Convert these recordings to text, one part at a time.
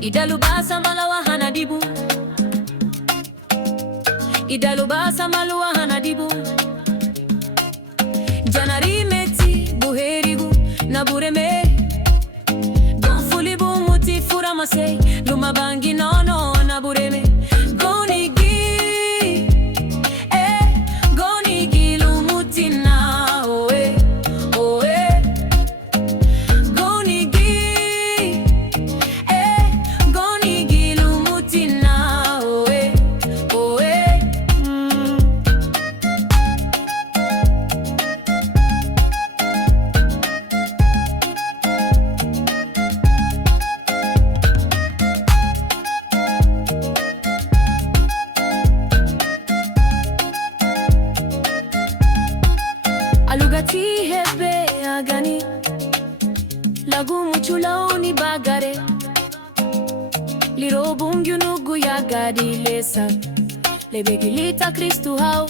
Idalubasa malawa hanadibu, idalubasa malawa hanadibu. Janari meti buherigu na bureme, gonfulibu muti furamase, lumabangi nono na bureme. Gounigie, Gounigie lumuti na oe, oe. Gounigie, Gounigie lumuti na oe, oe. Alugati hebe agani, lagu muchulaoni bagare, liro bungu nugu ya gadi lesa, lebegilita Kristu hao.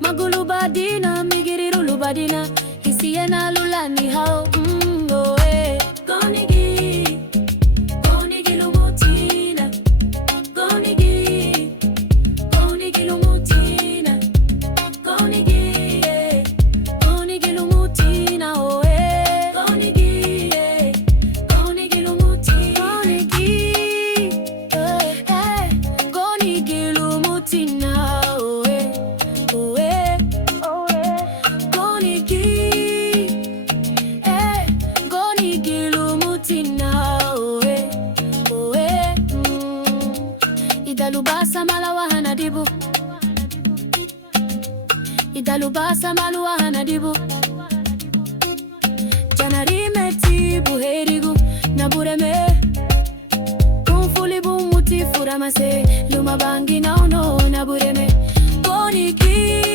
Magulu badina, migiriru lubadina, hisiena lulani hao. Oe. Gounigie, Gounigie lumutina, Gounigie, Gounigie lumutina, Gounigie, Gounigie lumutina, oe. Gounigie, Gounigie lumutina, Gounigie, Gounigie lumutina, oe, oe, oe. Gounigie, Gounigie lumutina, oe, oe. Idalubasa malawa hanadibu, idalubasa malawa hanadibu. Janari meti buherigu na bureme, gonfulibu muti furamase, lumabangi nono na bureme. Gounigie.